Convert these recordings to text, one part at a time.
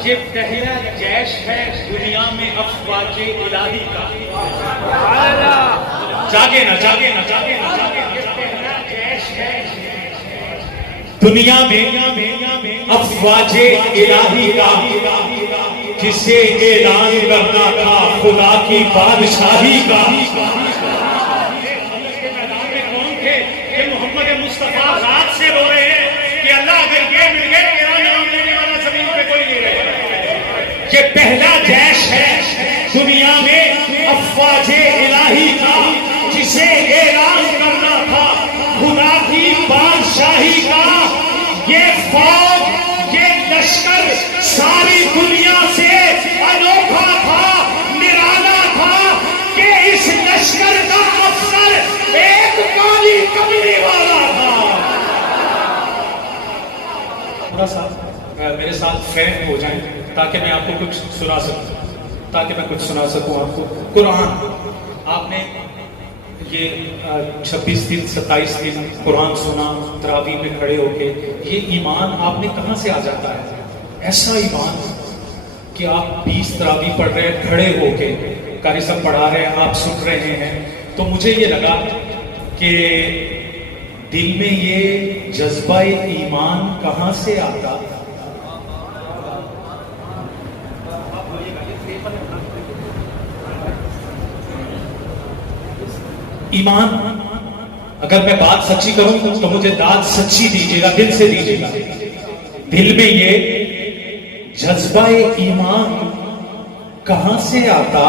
ये पहला जैश है दुनिया में अफवाजे इलाही का। जागे ना जागे ना जागे ना जागे ना, ये पहला जैश है दुनिया में अफवाजे इलाही का, जिसे ऐलान करना था खुदा की बादशाही का। मैदान में कौन थे? ये मोहम्मद मुस्तफा रात से रो रहे हैं कि अल्लाह अगर ये मिल गए मेरा नाम लेने वाला जमीन पे कोई नहीं रहेगा। ये पहला जैश है दुनिया में अफवाजे इलाही का, जिसे ऐलान करना था खुदा की बादशाही का। ये फौज, ये लश्कर सारी दुनिया से अनोखा था, निराला था कि इस लश्कर का अफसर एक काली कमरी वाला था। थोड़ा सा मेरे साथ फैन हो जाए ताकि मैं आपको कुछ सुना सकूं, ताकि मैं कुछ सुना सकूं आपको। कुरान आपने ये 26 दिन 27 दिन कुरान सुना तरावी में खड़े होके, ये ईमान आपने कहां से आ जाता है? ऐसा ईमान कि आप 20 तरावी पढ़ रहे हैं खड़े होके, कारी सब पढ़ा रहे हैं, आप सुन रहे हैं। तो मुझे ये लगा कि दिल में ये जज्बा ईमान कहां से आता? ईमान, अगर मैं बात सच्ची करूं तो मुझे दाद सच्ची दीजिएगा, दिल से दीजिएगा। दिल में ये जज्बा ईमान कहां से आता?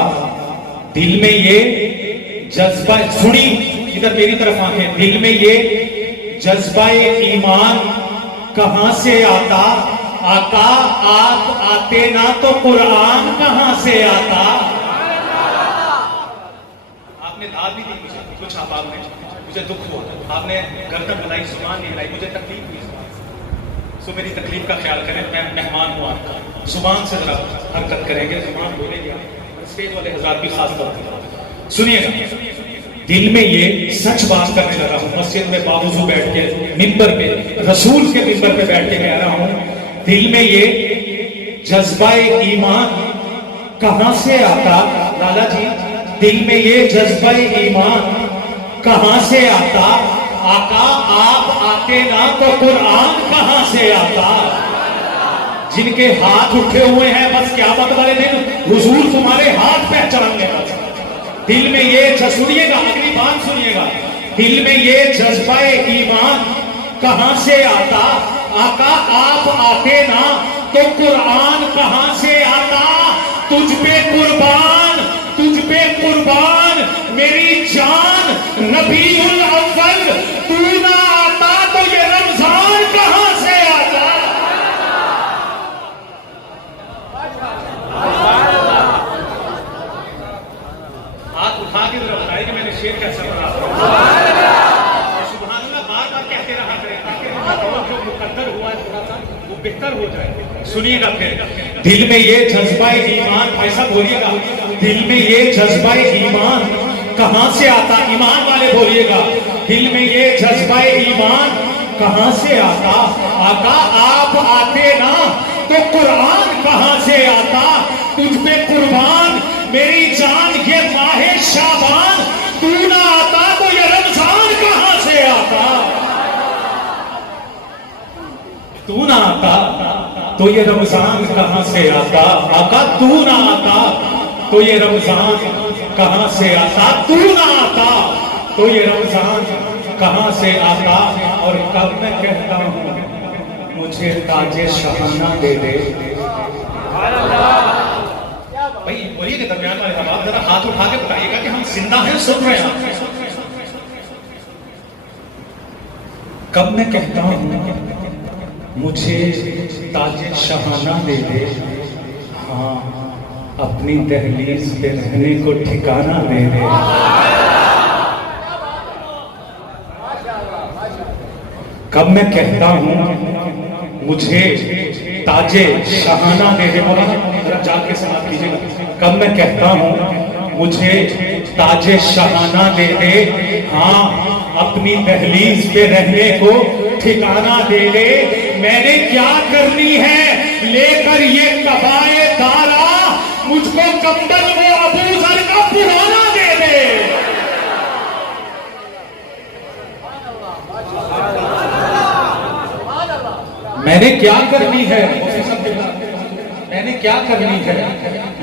दिल में ये जज्बा, सुनी इधर मेरी तरफ आंखें, दिल में ये जज्बा ईमान कहां से आता? आका आप आते ना तो कुरान कहां से आता? आपने दाद भी दी मुझे कुछ, आपने मुझे दुख हुआ, आपने गर्दन बनाई, जुबान नहीं हिलाई, मुझे तकलीफ हुई। सो मेरी तकलीफ का ख्याल करें, मैं मेहमान हूं आपका, जुबान से जरा हरकत करेंगे, जुबान बोलेंगे, स्टेज वाले हजरात भी खास तौर पर सुनिएगा। दिल में ये सच बात करने लगा हूं, मस्जिद में बावजूद बैठ के, मिंबर पे, रसूल के मिंबर पे बैठ के कह रहा हूं, दिल में ये जज्बा ईमान कहां से आता? लाला जी, दिल में ये जज्बा ईमान कहां से आता? आका आप आते ना तो कुरान कहां से आता? जिनके हाथ उठे हुए हैं बस क़यामत वाले दिन हुजूर तुम्हारे हाथ पहचान लेगा। दिल में ये सुनिएगा, अगली बात सुनिएगा, दिल में ये जज्बा ईमान कहां से आता? आका आप आते ना तो कुरान कहां से आता? तुझ पे कुर्बान, तुझ पे कुर्बान मेरी जान, रबीउल अव्वल तू ना आता तो ये रमजान कहां से आता? हाथ उठा के जरा बताइए कि मैंने शेर कैसा पढ़ा। सुभान अल्लाह बार बार कहते रहा करें ताकि जो मुकद्दर हुआ है थोड़ा सा वो बेहतर हो जाए। सुनिएगा फिर, दिल में ये जज्बा ईमान, ऐसा बोलिएगा, दिल में ये जज्बा ईमान कहां से आता? ईमान वाले बोलिएगा, दिल में ये जज्बा ईमान कहां से आता? आका आप आते ना तो कुरान कहां से आता? तुझ पे कुर्बान मेरी जान, ये माहे शाबान तू ना आता तो ये रमजान कहां से आता? तू ना आता तो ये रमजान कहां से आता? आका तू ना आता तो ये रमजान कहां से आता? तू ना आता तो ये रमजान कहां से आता? और कब मैं कहता हूं मुझे ताजे शहाना दे दे। भाई बोलिए कि दरमियान वाले आप जरा हाथ उठा के बताइएगा कि हम जिंदा हैं, सुन रहे हैं। कब मैं कहता हूं मुझे ताजे शहाना दे दे, हाँ अपनी दहलीज पे रहने को ठिकाना दे दे। कब मैं कहता हूं मुझे ताजे शहाना दे दे, जरा जाग के समाप्त कीजिएगा। कब मैं कहता हूं मुझे ताजे शहाना दे दे, हाँ अपनी दहलीज पे रहने को ठिकाना दे दे। मैंने क्या करनी है लेकर ये कबा कंबल वो अबू जर का पुराना दे दे। मैंने क्या करनी है, मैंने क्या करनी है,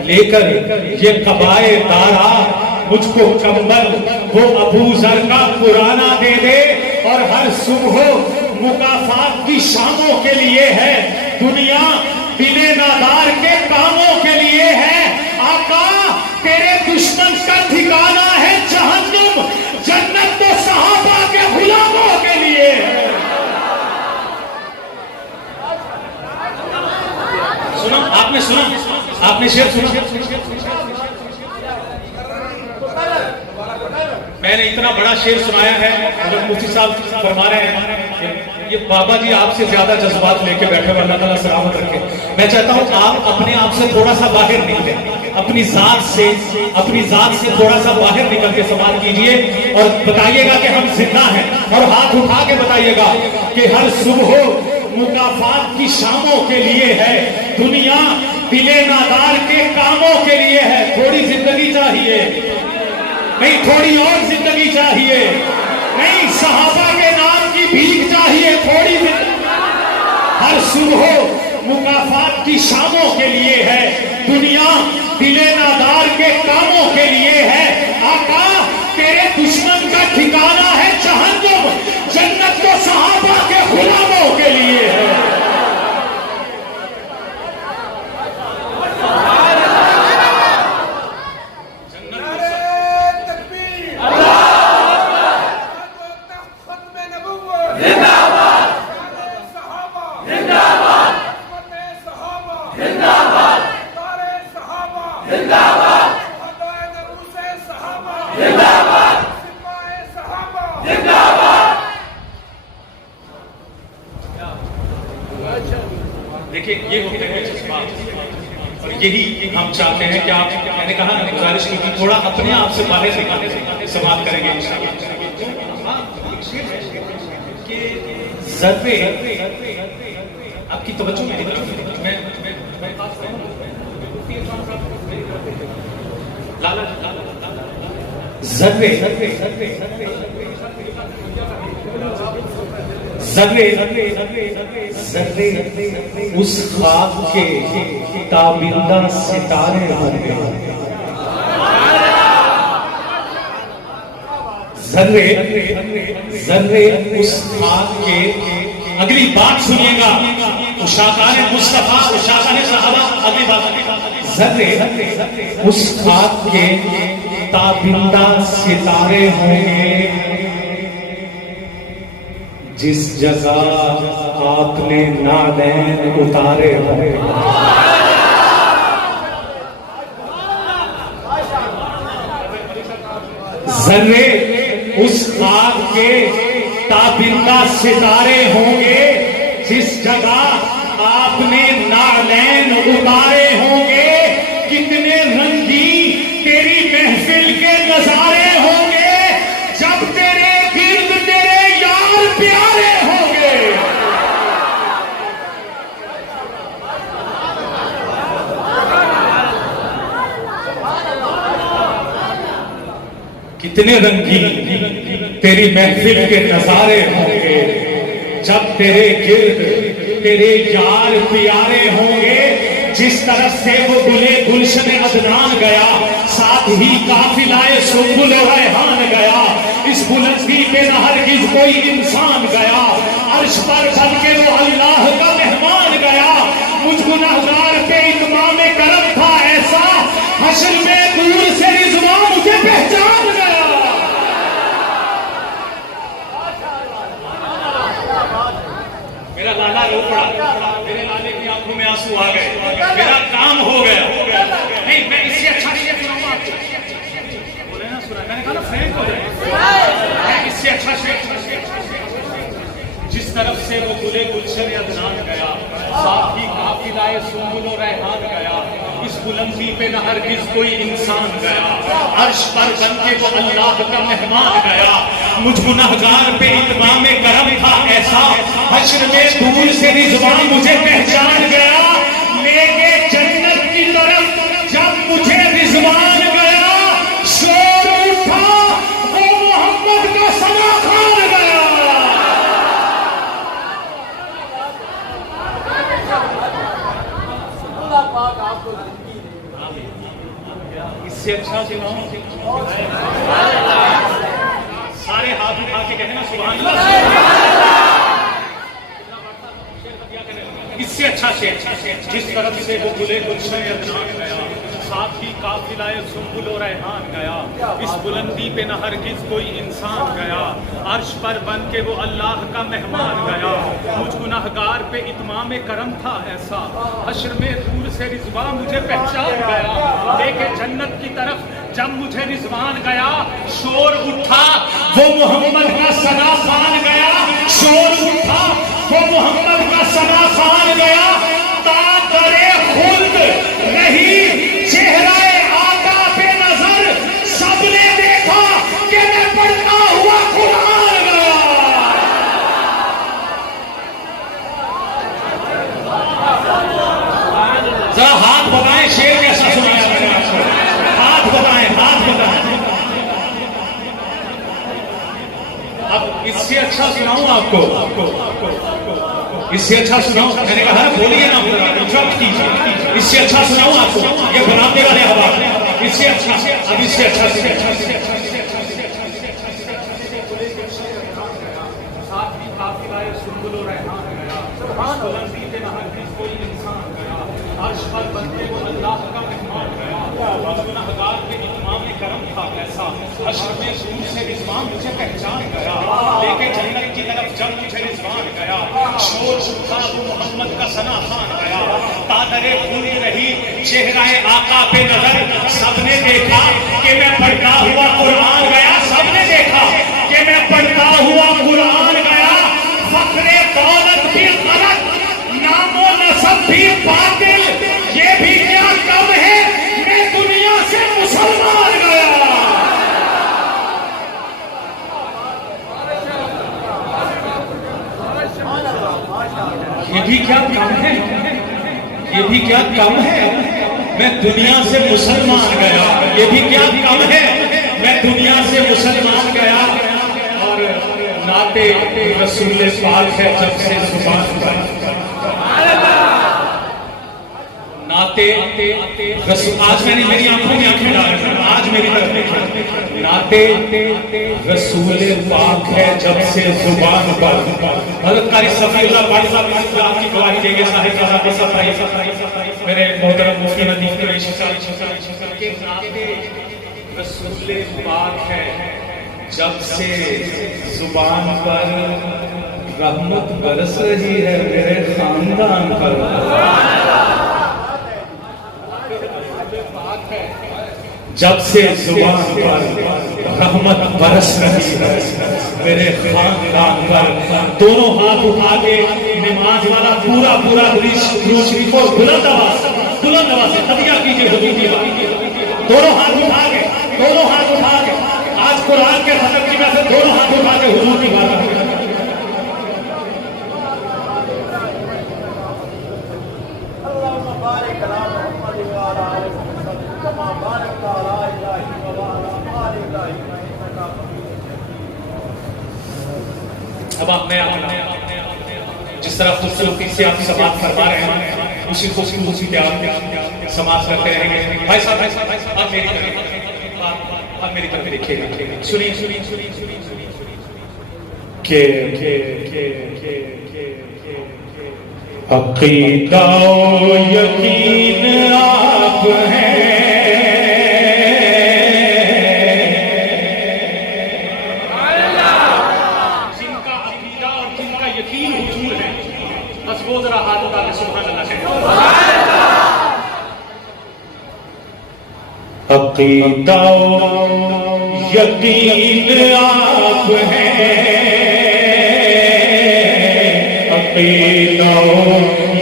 लेकर ये कबाए दारा मुझको कंबल वो अबू जर का पुराना दे दे। और हर सुबह मुकाफात की शामों के लिए है, दुनिया दिले नादार के कामों के लिए है। आका तेरे दुश्मन का ठिकाना है जहन्नुम, जन्नत तो सहाबा के गुलामों के लिए है। सुनो, आपने सुना, आपने शेर सुना? मैंने इतना बड़ा शेर सुनाया है, जो मुफ्ती साहब फरमा रहे हैं, ये बाबा जी आपसे ज्यादा जज्बात लेके बैठे हुए, अल्लाह ताला सलामत रखे। मैं चाहता हूं आप अपने आप से थोड़ा सा बाहर निकले, अपनी जात से थोड़ा सा बाहर निकल के सवाल कीजिए और बताइएगा कि हम जिंदा हैं, और हाथ उठा के बताइएगा कि हर सुबह मुकाफात की शामों के लिए है, दुनिया दिले नादार के कामों के लिए है। थोड़ी जिंदगी चाहिए, नहीं थोड़ी और जिंदगी चाहिए, नहीं सहाबा के नाम की भीख चाहिए, थोड़ी हर सुबह मुकाफात की शामों के लिए है, दुनिया दिले नादार के कामों के लिए है। आका तेरे दुश्मन का ठिकाना है जहन्नुम, जन्नत तो सहाबा के गुलामों के लिए है। देखिए ये होते हैं जज्बात, और यही हम चाहते हैं कि आप, मैंने कहा ना, गुजारिश की थी थोड़ा अपने आप से बाहर निकालने से बात करेंगे कि ज़र्रे आपकी तवज्जो मेरी तरफ, मैं ज़र्रे उस ख्वाब के ताबिंदा सितारे होंगे। ज़र्रे उस ख्वाब के, अगली बात सुनिएगा, उशाकारे मुस्तफा, उशाकारे सहाबा, अगली बात, ज़र्रे उस ख्वाब के ताबिंदा सितारे होंगे जिस जगह आपने नादैन उतारे होंगे। ज़र्रे उस ख्वाब के ताबिंदा सितारे होंगे जिस जगह आपने नादैन उतारे होंगे। कितने रंगीन तेरी महफिल के नजारे होंगे जब तेरे गिर्द तेरे यार प्यारे होंगे। कितने रंगीन तेरी महफिल के नजारे होंगे जब तेरे गिर्द तेरे यार प्यारे होंगे। जिस तरफ से वो गुले गुलशन अदनान गया, साथ ही काफिलाए सुंबुल और रेहान गया। इस बुलंदी पे न हरगिज कोई इंसान गया, अर्श पर बन के वो अल्लाह का मेहमान गया। मुझ गुनहगार पे इमाम करम था ऐसा, हश्र में दूर से रिजवा मुझे पहचान गया। मेरा लाला रो पड़ा, मेरे लाले की आंखों में आंसू आ गए, मेरा काम हो गया। नहीं, मैं इससे अच्छा शेर सुनाऊंगा आपको। बोले ना, सुना, मैंने कहा ना फ्रैंक हो जाए। मैं इससे अच्छा शेर, जिस तरफ से वो गुले गुलशन अदनान गया, साथ ही काफिलाए सुंबुल और रेहान गया। इस बुलंदी पे न हरगिज कोई इंसान गया, अर्श पर बन के वो अल्लाह का मेहमान गया। मुझ गुनहगार पे इत्माम करम था ऐसा, हश्र में दूर से रिजवान मुझे पहचान गया। लेके जन्नत की तरफ जब मुझे अल्लाह पाक आपको जिंदगी दे। इससे अच्छा सुनाओ। सारे हाथ उठा के कहना सुभान अल्लाह। इससे अच्छा शेर जिस तरफ से वो गुले गुलशन अदनान गया, साथ ही काफिलाए सुंबुल और रेहान गया, इस बुलंदी पे न हरगिज कोई इंसान गया, अर्श पर बन के वो अल्लाह का मेहमान गया, मुझ गुनहगार पे इत्माम करम था ऐसा, हश्र में दूर से रिजवा मुझे पहचान गया, लेके जन्नत की तरफ जब मुझे रिजवान गया, शोर उठा वो मोहम्मद का सना खान गया, शोर उठा वो मोहम्मद का सना खान गया, ताकरे खुद नहीं चेहरा आका पे नजर, सबने देखा कि मैं पढ़ता हुआ कुरान गया। जरा हाथ बताएं, शेर कैसा सुनाया मैंने आपको, हाथ बताएं, हाथ बताएं। अब इससे अच्छा सुनाऊं आपको, इससे अच्छा सुनाऊं, मैंने कहा बोलिए ना, इससे अच्छा सुनाऊं आपको, ये बनाते वाले हवा, इससे अच्छा, अब इससे अच्छा कोई इंसान गया, अर्श पर बनते वो अल्लाह का मेहमान गया, गुनहगार पे इत्माम करम था ऐसा, हश्र में दूर से रिजवान मुझे पहचान गया, लेके जन्नत की तरफ जब मुझे रिजवान गया, शोर उठा वो मोहम्मद का सना खान गया, तादरे भूल रही चेहराए आका पे नजर, सबने देखा कि मैं पढ़ता हुआ कुरान गया, सबने देखा कि मैं पढ़ता हुआ कुरान गया, फखरे दौलत भी गलत, नामो नसब भी बातिल, ये भी क्या कम है, मैं दुनिया से मुसलमान गया। ये भी क्या कम है, ये भी क्या कम है, मैं दुनिया से मुसलमान गया, ये भी क्या कम है, मैं दुनिया से मुसलमान गया। और नाते रसूल पाक है जब से जुबान पर, नाते रसूल, आज मैंने मेरी आंखों में आंखें डाल, आज मेरी तरफ देखा, नाते रसूल पाक है जब से जुबान पर, हज़रत कारी सफीउल्लाह पाठी साहब की गवाही देंगे, साहिब मेरे मोहतरम मुफ्ती नदीम कुरैशी साहब के नाते रसूल पाक है जब से जुबान पर, रहमत बरस रही है मेरे खानदान पर, जब से जुबान पर रहमत बरस रही है मेरे खानदान पर। दोनों हाथ उठा के नमाज वाला पूरा पूरा बुलंद आवाज से तबिया कीजिए हुजूर की बात, दोनों हाथ उठा के, दोनों हाथ उठा के, आज कुरान के खत्म की वजह से दोनों हाथ उठा के हुजूर की बात। अब आप मैं जिस तरह खूबसूरती से आप समाज करवा रहे हैं, उसी खूबसूरती पे आप समाज करते रहेंगे। भाई साहब आप मेरी तरफ, आप मेरी तरफ देखिएगा, सुनिए सुनिए सुनिए सुनिए सुनिए के अक़ीदा यकीन आप हैं, जिनका अक़ीदा और जिनका यकीन हुजूर है, बस वो जरा हाथ उठा के सुभान अल्लाह कहें। अक़ीदा यकीन आप हैं, अक़ीदा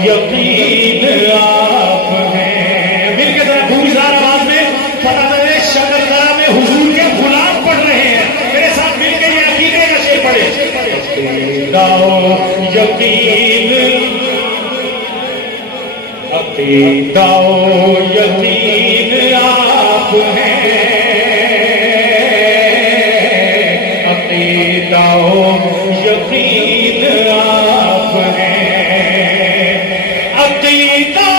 यकीन आप हैं। मिलके जरा भूमिदार आवाज में पता लगे शकरदरा में हुजूर के गुलाम पढ़ रहे हैं, मेरे साथ मिलकर ये अक़ीदे का शेर पढ़े। अक़ीदा यकीन, अक़ीदा यकीन आप हैं, अक़ीदा यकीन आप हैं, अक़ीदा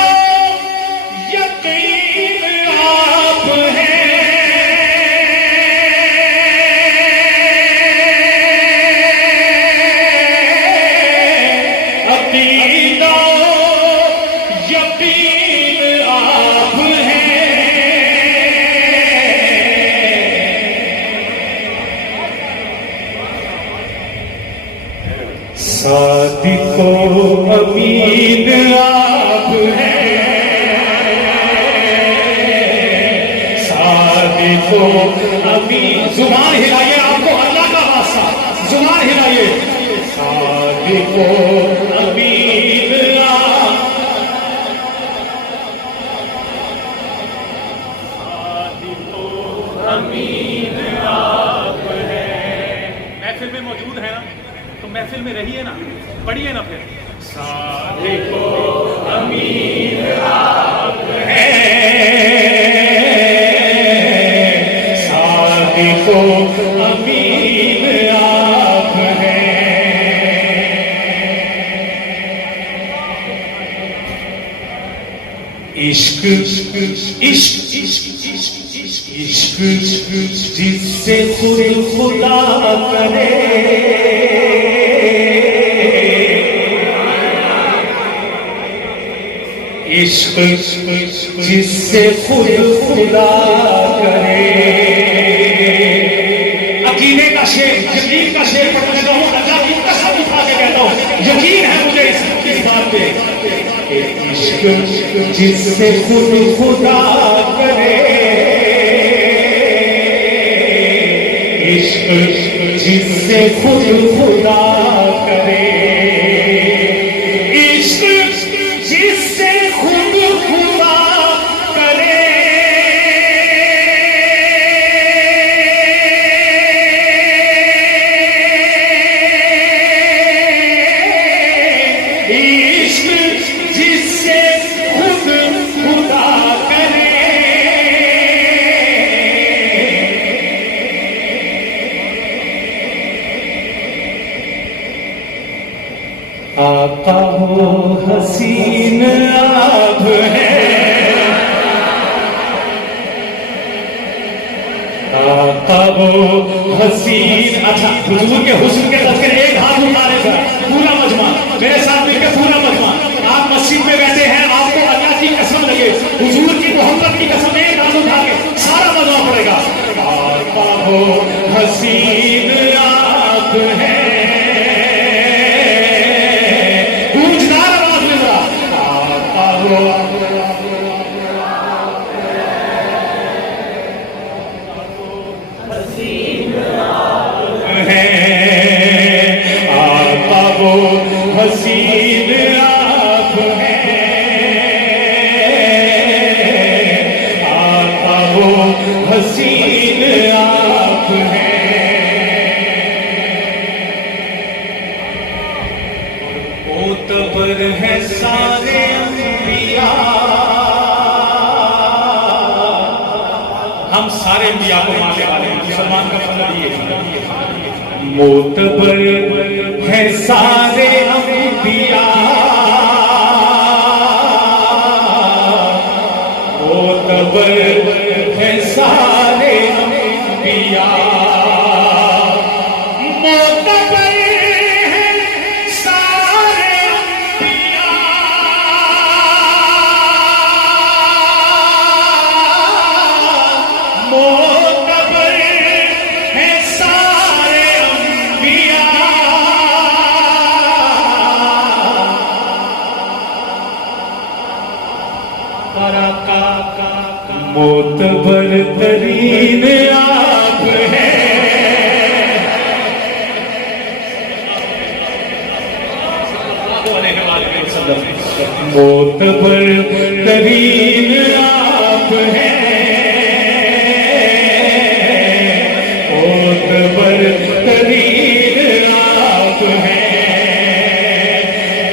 को अमीन। जुबान हिलाइए, आपको अल्लाह का वास्ता, जुबान हिलाइए। सादिको अमीन महफिल में मौजूद है ना, तो महफिल में रहिए ना, पढ़िए ना फिर। सादिको अमीन आप हैं, सादिको अमीन आप हैं। इश्क इश्क इश्क इश्क जिससे खुद खुदा करे, इश्क जिससे खुद खुदा करे। अकीदे का शेर, यकीन का शेर पढ़ने लगा हूं, अल्लाह की कसम उठा के कहता हूं, यकीन है मुझे इस बात पे। इश्क जिससे खुद खुदा करे, इश्क जिससे खुद खुदा करे, इश्क जिससे खुद खुदा करे, इश्क जिससे खुद खुदा करे। आका हो हसीन आप हैं, आका हो हसीन। अच्छा, हुजूर के हुस्न के तस्करे एक हाथ उठाने पर पूरा मजमा, मेरे साथ मिलकर पूरा मजमा। आप मस्जिद में बैठे हैं, आपको अल्लाह की कसम लगे, हुजूर की मोहब्बत की कसम, एक हाथ उठा के सारा मजमा पड़ेगा। आका हो हसीन आप हैं, हसीन आप हैं, आका वो हसीन आप हैं। मोतबर है सारे अंबिया, हम सारे अंबिया को मानने वाले हैं, मुसलमान का मतलब ये है। मोतबर है सारे अंबिया, मोतबर है सारे अंबिया, मोतबर है सारे अंबिया, मोतबर है सारे अंबिया। मोतबर तरीन आप हैं, मोतबर तरीन आप हैं, मोतबर तरीन आप हैं।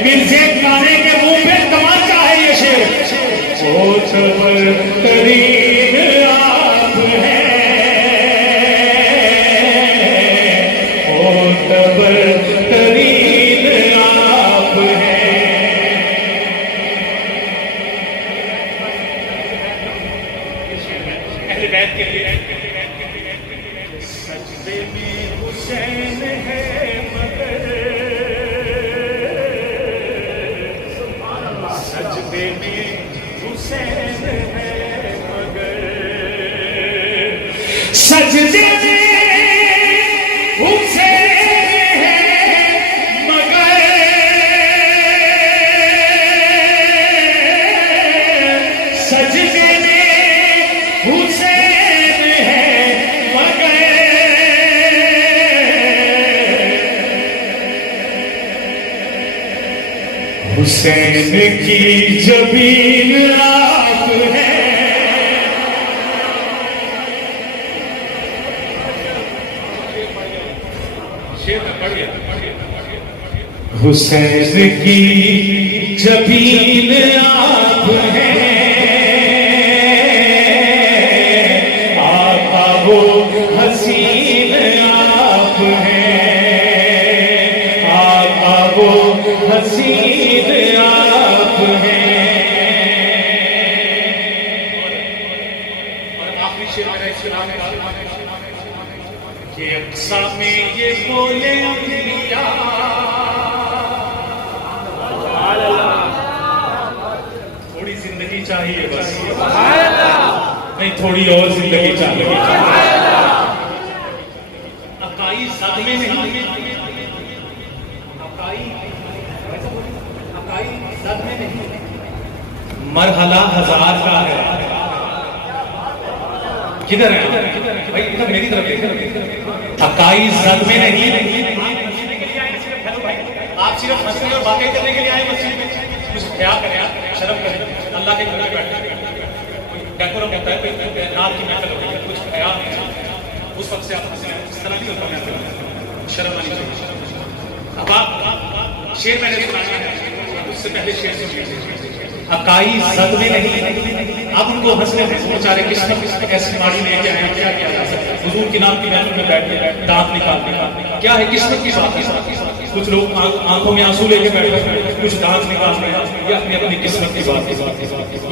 मिर्जे गाने के मुंह पे तमाचा है ये शेर। मोतबर तरीन आप हैं, मोतबर तरीन आप हैं। अहले बैत के लिए सजदे में हुसैन है मगर, सजदे में हुसैन है मगर, सजदे में हुसैन है मगर, सजदे में हुसैन है हुसैन की जबीन आप है, हुसैन की जबीन आप है, आका वो हसीन आप है, आका वो हसीन आप है। और आखिरी शेर मेरा इस्लाम का कि अक्सा में ये बोले अंबिया, थोड़ी जिंदगी चाहिए बस, नहीं थोड़ी और जिंदगी चाहिए। अकाई सदमे में, अकाई सदमे नहीं, मरहला हजार का है। किधर है भाई, इधर मेरी तरफ देखो। अकाई सदमे नहीं, आप सिर्फ हंसने और बातें करने के लिए आए मस्जिद में, कुछ ख्याल करें, शर्म करें, अल्लाह के घर में बैठे डेकोरम कहता है नाम की महफिल होती है, कुछ ख्याल नहीं, उस वक्त से आप हंसे, इस तरह नहीं होता महफिल, शर्म आनी चाहिए। अब आप शेर मैंने सुनाया है, उससे पहले शेर सुनिए। अकाई सदमे नहीं, अब उनको हंसने बेचारे किस्मत ऐसी माड़ी लेके आए, क्या किया जा सकता है। हुजूर के नाम की महफिल में बैठ के दांत निकालने क्या है, किस्मत की बात है। कुछ लोग आंखों में आंसू लेके बैठे, कुछ दांत निकाल रहे हैं, ये अपनी अपनी किस्मत की बात है,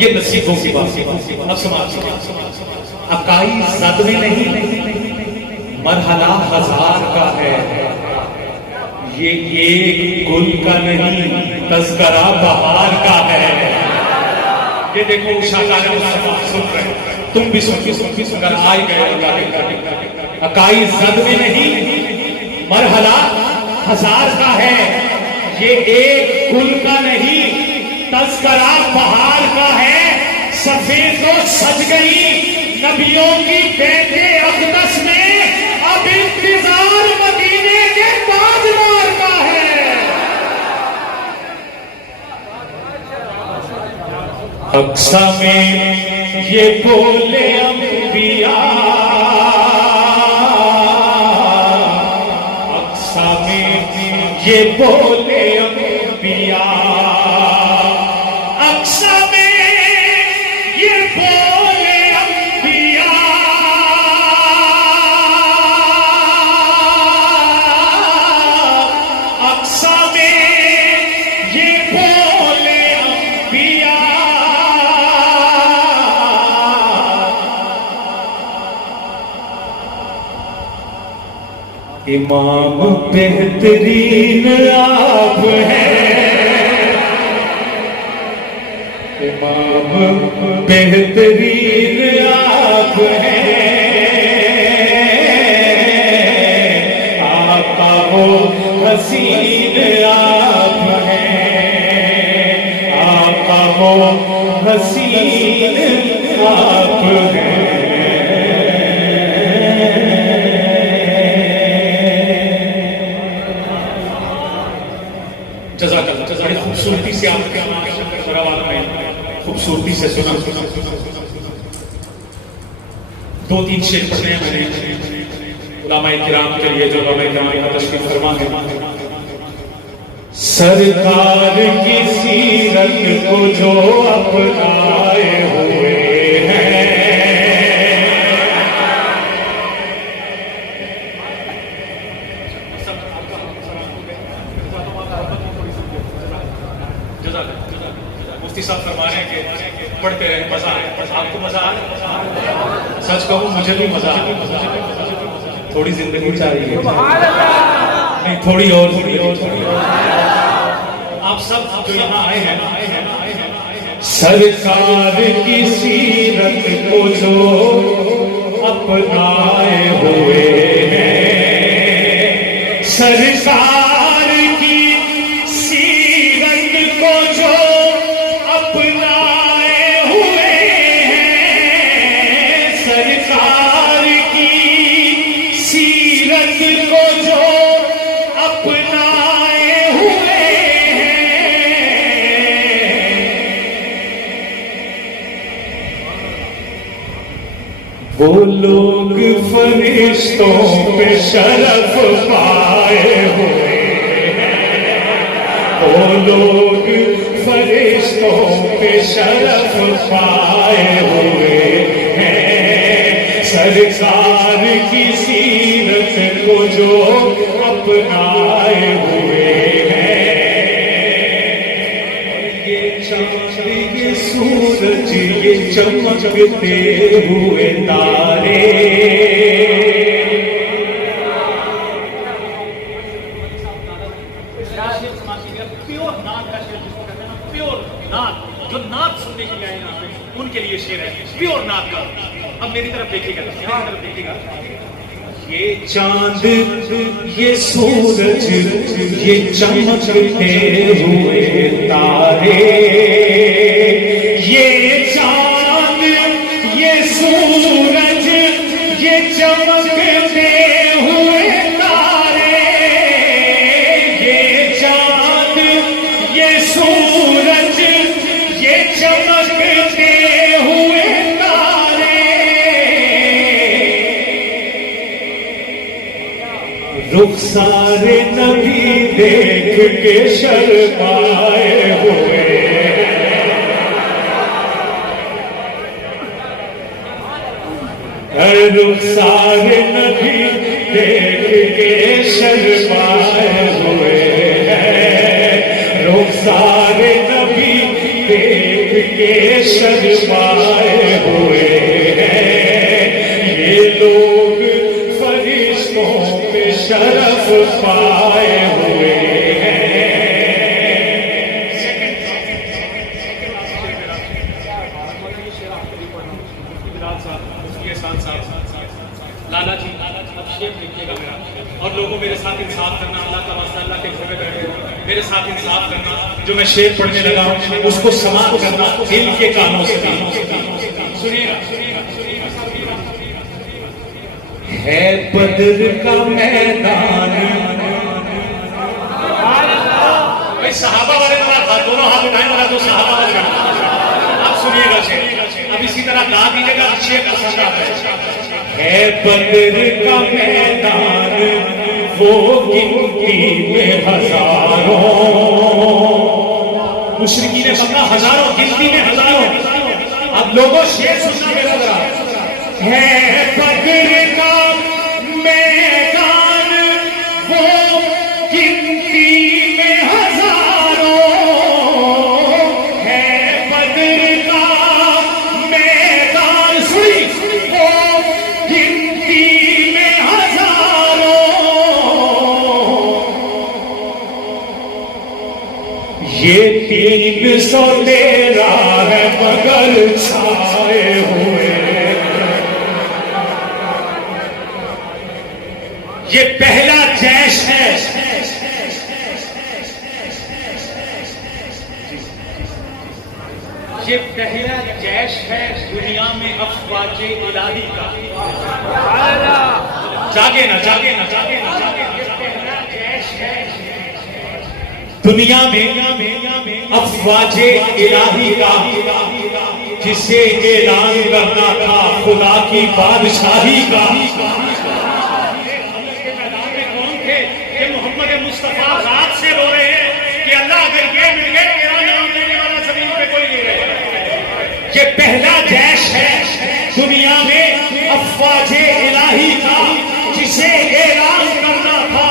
ये नसीबों की बात है। अब समाज अकाई सदमे नहीं, मरहला हजार का है, ये गुल का नहीं, तज़किरा बहार का है। ये देखो उषा का सुन रहे, तुम भी सुन कर आए गए अल्लाह के। अकाई सदमे नहीं, मरहला हजार का है, ये एक गुल का नहीं, तज़किरा बहार का है। सफेद तो सज गई नबियों की बेटे अक़दस में, अब इंतजार मदीने के ताजदार का है। अक्सा में ये बोले अंबिया, अक्सा में ये बोले अंबिया, अक्सा में ये बोले अंबिया, अक्सा में ये बोले अंबिया, इमाम बेहतरीन आप हैं, इमाम बेहतरीन आप हैं, आका वो हसीन आप हैं, आका वो हसीन आप हैं। बड़ी खूबसूरती से आपके खूबसूरती से सुना। दो तीन शेर पढ़े हैं मैंने उलमाए किराम के लिए, जो उलमाए किराम का तशरीफ फरमा है। सरकार की सीरत को जो अपनाए हुए हैं, मुफ्ती साहब फरमा रहे हैं कि पढ़ते रहे, मजा आए। आपको मजा आए? सच कहूं मुझे भी मजा आया। थोड़ी जिंदगी चाहिए, नहीं थोड़ी और जिंदगी। आप सब जो यहाँ आए हैं, सरकार की सीरत को जो अपनाए हुए हैं, सरकार की सीरत को जो अपनाए हुए हैं, सरकार की सीरत को जो अपनाए हुए हैं, वो लोग फरिश्तों पे शरफ पाए हुए हैं, वो लोग फरिश्तों पे शरफ पाए हुए हैं, सरकार की सीरत को जो अपनाए हुए हैं। ये चांद ये सूरज ये चमकते हुए तारे, प्योर नाथ का शेर जिसको कहते हैं ना, प्योर नाथ, जो नाथ सुनने के लिए आए यहाँ पे उनके लिए शेर है, प्योर नाथ का। अब मेरी तरफ देखिएगा, मेरी तरफ देखिएगा। ये चांद ये सूरज ये चमकते हुए तारे, ये चांद ये सूरज ये चमकते हुए तारे, ये चांद ये सूरज ये चमकते हुए तारे, रुखसारे नबी देख के शर्माए हुए, रुखसारे नबी देख के शर्माए हुए हैं, रुखसारे नबी देख के शर्माए हुए हैं, ये लोग फरिश्तों पे शरफ पाए हुए हैं। लाला जी अब शेर लिखिएगा मेरा, और लोगों मेरे साथ इंसाफ करना, अल्लाह का वास्ता, अल्लाह के घर में बैठे हो मेरे साथ इंसाफ करना, जो मैं शेर पढ़ने लगा हूं उसको समाप्त करना दिल के कानों से। सुनिएगा, है बद्र का मैदान, भाई सहाबा वाले हाथ, दोनों हाथ उठाए वाला दो सहाबा वाले। आप सुनिएगा शेर, अब इसी तरह गा दीजिएगा, शेर पसंद आता है बद्र का मैदान, वो गिनती में हजारों, मुशरिकीन ने कहा हजारों, गिनती में हजारों। अब लोगों शेर सुनना मेरा जरा, है बद्र का मैदान वो गिनती में हजारों, है बद्र का मैदान, सुनी वो गिनती में हजारों, ये 313 है मगर छाए हुए, ये पहला जैश है, ये पहला जैश है दुनिया में अफवाजे इलाही का। जागे ना, जागे ना, जागे ना, जागे ना, ये पहला जैश है दुनिया में अफवाजे इलाही का, जिसे ऐलान करना था खुदा की बादशाही का। मुस्तफा रात से रो रहे हैं कि अल्लाह अगर ये मिल गए तेरा नाम लेने वाला जमीन पे कोई नहीं रहेगा। ये पहला जैश है दुनिया में अफवाजे इलाही का, जिसे ऐलान करना था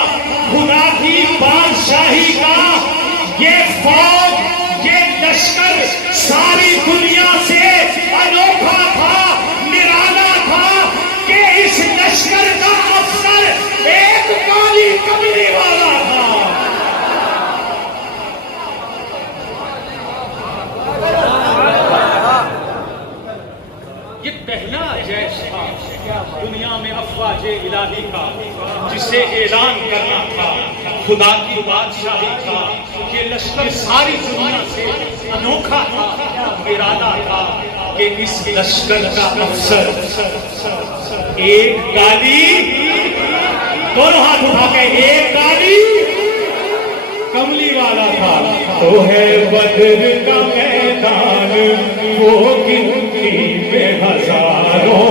खुदा की बादशाही का। ये फौज, ये लश्कर सारी दुनिया से अनोखा था, निराला था कि इस लश्कर का अफसर एक काली कमरी वाला था। ये पहला जैश था दुनिया में अफवाजे इलाही का, जिसे ऐलान करना था खुदा की बादशाही का। ये लश्कर सारी दुनिया से अनोखा था, निराला था कि इस लश्कर का अफसर एक काली, दोनों हाथ उठा के, एक काली कमली वाला था। तो है बद्र का मैदान वो गिनती में हजारों,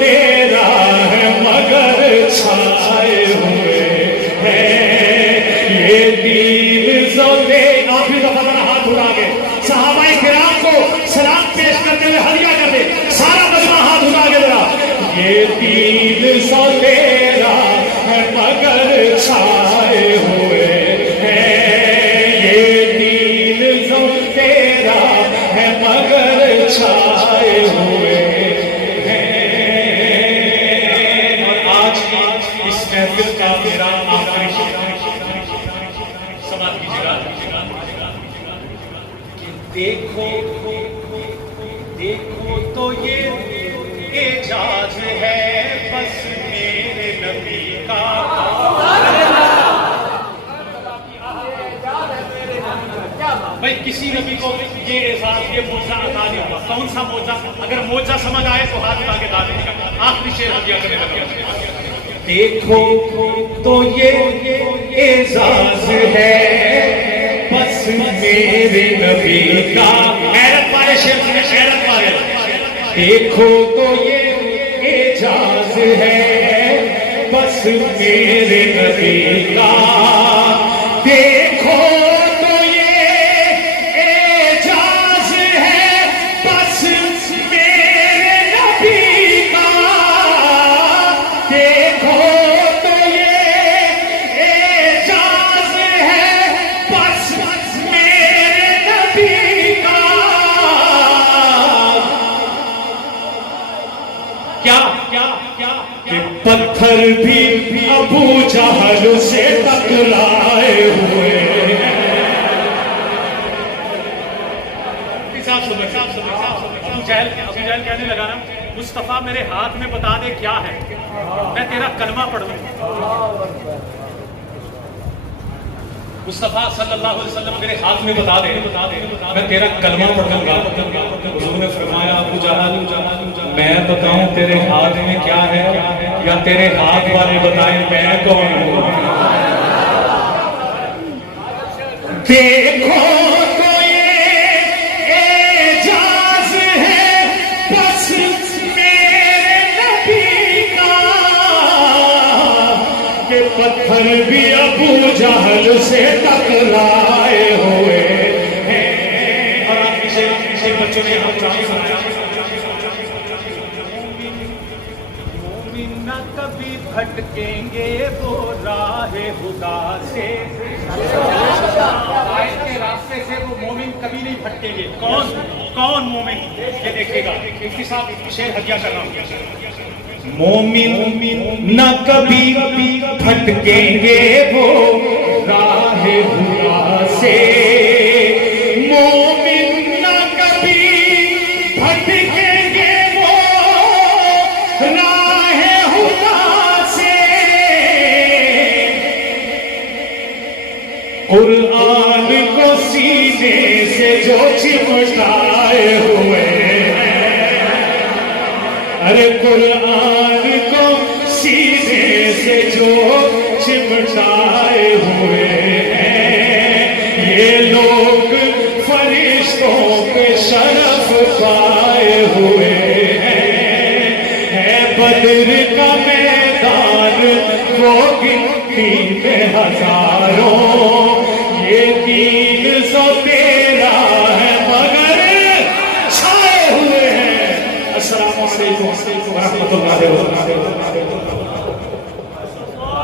तेरा है मगर छाए हुए हैं ये दीन सो तेरा। आखिरी दफा जरा हाथ उठा के सहाबाए किराम को सलाम पेश करते हुए हदिया कर दे, सारा मजमा हाथ उठा के जरा। ये दीन सो तेरा है मगर छाए हुए हैं ये दीन सो तेरा है मगर छाए हुए हैं। और आज इस महफिल का मेरा आखिरी समाप्त कीजिएगा कि देखो देखो तो ये एजाज है बस मेरे नबी का। भाई किसी नबी को ये एहसास ये मोजा अता नहीं होगा। कौन सा मोजा? अगर मोजा समझ आए तो हाथ उठा के दाद दीजिएगा। आखिरी शेर हदिया करने लगे। देखो तो ये एजाज है बस मेरे नबी का। गैरत वाले शेर सुने, गैरत वाले। देखो तो ये एजाज है बस मेरे नबी का। देखो तो ये एजाज है बस मेरे नबी का। देखो तो ये एजाज है बस मेरे नबी का। क्या क्या क्या कि पत्थर भी अबू जहल से टकराए हुए हैं। अबू जहल कहने लगा ना, मुस्तफा मेरे हाथ में बता दे क्या है, मैं तेरा कलमा पढ़ लूं। मुस्तफा सल्लल्लाहु अलैहि वसल्लम मेरे हाथ में बता दे मैं तेरा कलमा पढ़ लूंगा। हुजूर ने फरमाया अबू जहल मैं बताऊं तेरे हाथ में क्या है या तेरे हाथ वाले बताएं मैं कौन हूं? देखो तो ये एजाज है बस मेरे नबी का। कि पत्थर भी अबू जहल से टकराए हुए हैं। और आप इसे बच्चों ने हम चाहे सुनाया। मोमिन न कभी भटकेंगे वो राहे खुदा से। के रास्ते से वो मोमिन कभी नहीं भटकेंगे। कौन कौन मोमिन? ये देखिएगा इसके साथ शेर हदिया कर रहा हूं। मोमिन न कभी भटकेंगे वो राहे खुदा से। मोमिन न कभी भटकेंगे वो राहे खुदा से। कुरान को सीने से जो चिमटाए हुए हैं। अरे कुरान को सीने से जो चिमटाए हुए हैं ये लोग फरिश्तों के शरफ पाए हुए हैं। है बद्र का मैदान वो गिनती में हजारों ये 313 है मगर छाए हुए हैं। अस्सलाम वालेकुम व रहमतुल्लाहि व बरकातहू।